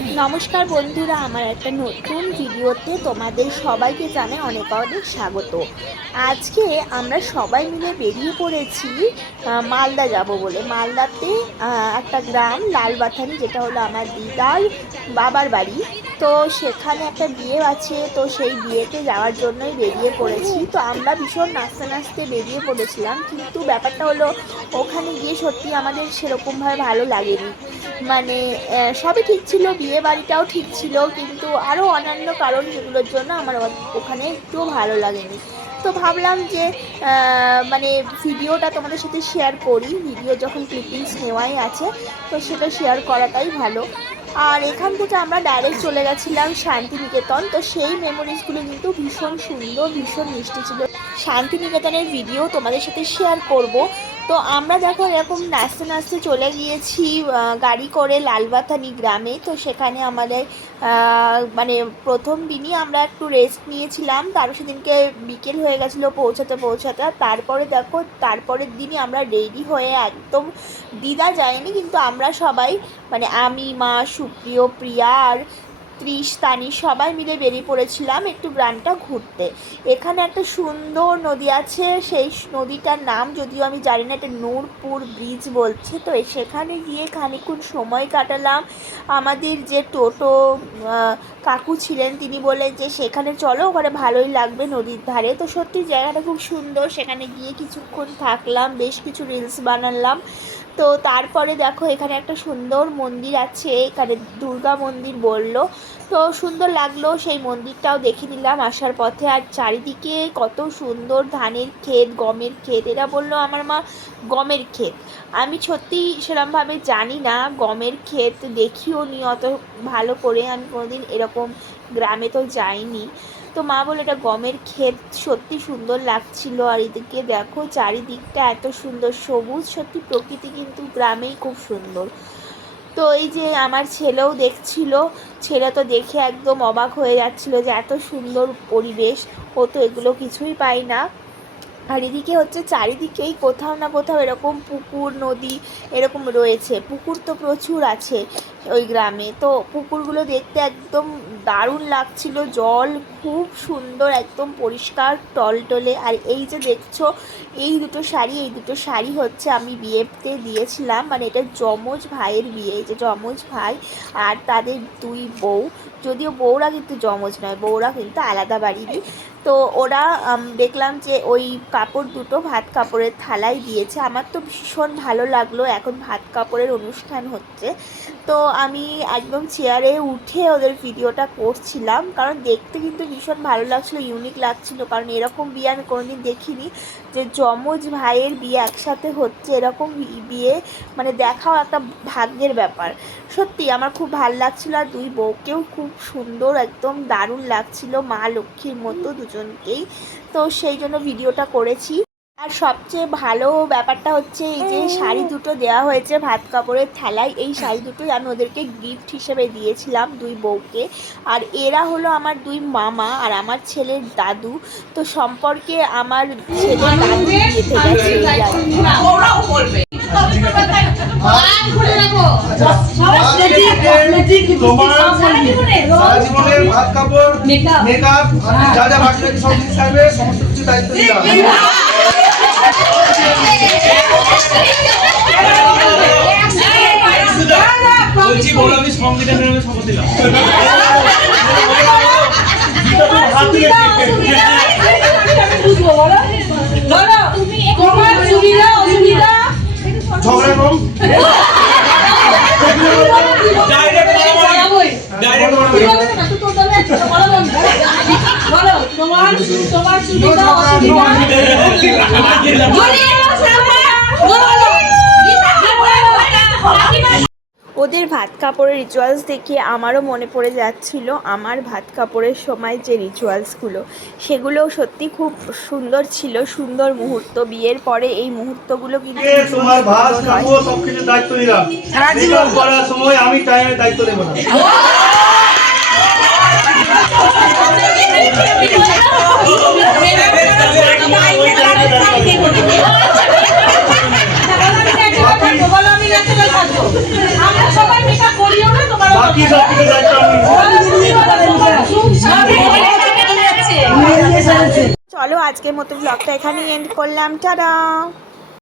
নমস্কার বন্ধুরা, আমার একটা নতুন ভিডিওতে তোমাদের সবাইকে জানাই অনেক অনেক স্বাগত। আজকে আমরা সবাই মিলে বেরিয়ে পড়েছি মালদা যাব বলে। মালদাতে একটা গ্রাম লালবাথানি যেটা হলো আমার দিদার বাবার বাড়ি। তো সেখানে একটা বিয়ে আছে, তো সেই বিয়েতে যাওয়ার জন্যই বেরিয়ে পড়েছি। তো আমরা ভীষণ নাচতে নাচতে বেরিয়ে পড়েছিলাম, কিন্তু ব্যাপারটা হলো ওখানে গিয়ে সত্যি আমাদের সেরকমভাবে ভালো লাগেনি। মানে সবই ঠিক ছিল বিয়ে বাড়িটাও ঠিক ছিল, কিন্তু আরও অন্যান্য কারণ যেগুলোর জন্য আমার ওখানে একটুও ভালো লাগেনি। তো ভাবলাম যে মানে ভিডিওটা তোমাদের সাথে শেয়ার করি, ভিডিও যখন ক্লিপিংস নেওয়াই আছে, তো সেটা শেয়ার করাটাই ভালো। আর এখান থেকে আমরা ডাইরেক্ট চলে গেছিলাম শান্তিনিকেতন। তো সেই মেমোরিজগুলো কিন্তু ভীষণ সুন্দর, ভীষণ মিষ্টি ছিল। শান্তিনিকেতনের ভিডিও তোমাদের সাথে শেয়ার করব। তো আমরা দেখো এরকম নাচতে নাচতে চলে গিয়েছি গাড়ি করে লালবাথানি গ্রামে। তো সেখানে আমাদের মানে প্রথম দিনই আমরা একটু রেস্ট নিয়েছিলাম। তার সেদিনকে বিকেল হয়ে গেছিল পৌঁছাতে পৌঁছাতে। তারপরে দেখো, তারপরের দিনই আমরা রেডি হয়ে একদম দিদা যায়নি, কিন্তু আমরা সবাই মানে আমি, মা, সুপ্রিয়, প্রিয়া আর ত্রিশ তানি, সবাই মিলে বেরিয়ে পড়েছিলাম একটু গ্রামটা ঘুরতে। এখানে একটা সুন্দর নদী আছে, সেই নদীটার নাম যদিও আমি জানি না, এটা নূরপুর ব্রিজ বলছে। তো সেখানে গিয়ে খানিকক্ষণ সময় কাটালাম। আমাদের যে টোটো কাকু ছিলেন, তিনি বললেন যে, সেখানে চলো, ওখানে ভালোই লাগবে নদীর ধারে। তো সত্যি জায়গাটা খুব সুন্দর। সেখানে গিয়ে কিছুক্ষণ থাকলাম, বেশ কিছু রিলস বানালাম। তো তারপরে দেখো, এখানে একটা সুন্দর মন্দির আছে, এখানে দুর্গা মন্দির বলল। তো সুন্দর লাগল, সেই মন্দিরটাও দেখে নিলাম আসার পথে। আর চারিদিকে কত সুন্দর ধানের ক্ষেত, গমের ক্ষেত, এরা বলল আমার মা গমের ক্ষেত। আমি সত্যি সেরমভাবে জানি না, গমের ক্ষেত দেখিও নি অত ভালো করে, আমি কোনোদিন এরকম গ্রামে তো যাইনি। তো মা বলে, এটা গমের ক্ষেত, সত্যি সুন্দর লাগছিল। আর এদিকে দেখো, চারিদিকটা এত সুন্দর, সবুজ। সত্যি প্রকৃতি কিন্তু গ্রামেই খুব সুন্দর। তো এই যে আমার ছেলেও দেখছিল, ছেলে তো দেখে একদম অবাক হয়ে যাচ্ছিল যে এত সুন্দর পরিবেশ। ও তো এগুলো কিছুই পায় না। আর এদিকে হচ্ছে চারিদিকেই কোথাও না কোথাও এরকম পুকুর, নদী এরকম রয়েছে। পুকুর তো প্রচুর আছে ওই গ্রামে। তো পুকুরগুলো দেখতে একদম দারুণ লাগছিল। জল খুব সুন্দর, একদম পরিষ্কার, টলটলে। আর এই যে দেখছ, এই দুটো শাড়ি, এই দুটো শাড়ি হচ্ছে আমি বিয়েতে দিয়েছিলাম। মানে এটা যমজ ভাইয়ের বিয়ে, এই যে যমজ ভাই আর তাদের দুই বউ। যদিও বউরা কিন্তু যমজ নয়, বউরা কিন্তু আলাদা বাড়িরই। তো ওরা দেখলাম যে ওই কাপড় দুটো ভাত কাপড়ের থালায় দিয়েছে। আমার তো ভীষণ ভালো লাগল, এখন ভাত কাপড়ের অনুষ্ঠান হচ্ছে। তো আমি একদম চেয়ারে উঠে ওদের ভিডিওটা করছিলাম, কারণ দেখতে কিন্তু ভীষণ ভালো লাগছিল ইউনিক লাগছিল। কারণ এরকম বিয়ে আমি কোনোদিন দেখিনি, যে যমজ ভাইয়ের বিয়ে একসাথে হচ্ছে, এরকম বিয়ে মানে দেখাও একটা ভাগ্যের ব্যাপার। সত্যি আমার খুব ভালো লাগছিল, আর দুই বউকেও খুব সুন্দর, একদম দারুণ লাগছিল, মা লক্ষ্মীর মতো দুজনকেই। তো সেই জন্য ভিডিওটা করেছি। আর সবচেয়ে ভালো ব্যাপারটা হচ্ছে এই যে শাড়ি দুটো দেওয়া হয়েছে ভাত কাপড়ের থালায়। এই শাড়ি দুটোই আমি ওদেরকে গিফট হিসেবে দিয়েছিলাম দুই বউকে। আর এরা হলো আমার দুই মামা আর আমার ছেলের দাদু। তো সম্পর্কে আমার ছেলের দাদু গেছে মেকআপ যা যা বাকি সব জিনিস থাকবে সমস্ত কিছু দায়িত্ব দিলাম বলছি, বলো, আমি সংবিধানের শপথ দিলাম ডাইরেক্ট মারামারি ডাইরেক্ট মারামারি বলো তোমার তোমার সুবিধা অসুবিধা ওদের ভাত কাপড়ের রিচুয়ালস দেখে আমারও মনে পড়ে যাচ্ছিল আমার ভাত কাপড়ের সময় যে রিচুয়ালসগুলো সেগুলো সত্যি খুব সুন্দর ছিল সুন্দর মুহূর্ত। বিয়ের পরে এই মুহূর্তগুলো কিন্তু তোমার ভাত কাপড় সব দায়িত্ব দিলাম করার সময় আমি টাইমে দায়িত্ব দেবো না। চলো আজকের মতো ব্লগটা এখানেই এন্ড করলাম। টাটা।